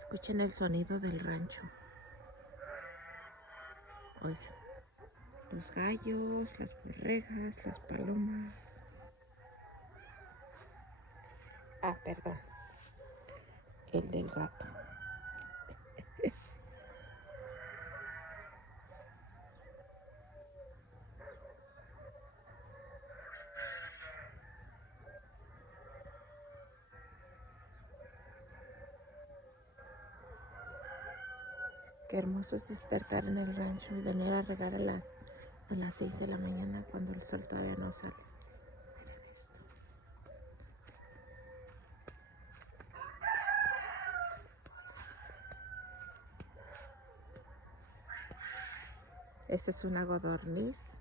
Escuchen el sonido del rancho. Oigan, los gallos, las borregas, las palomas. Ah, perdón, el del gato. Qué hermoso es despertar en el rancho y venir a regar a las 6 de la mañana cuando el sol todavía no sale. Miren esto. Esa es una codorniz.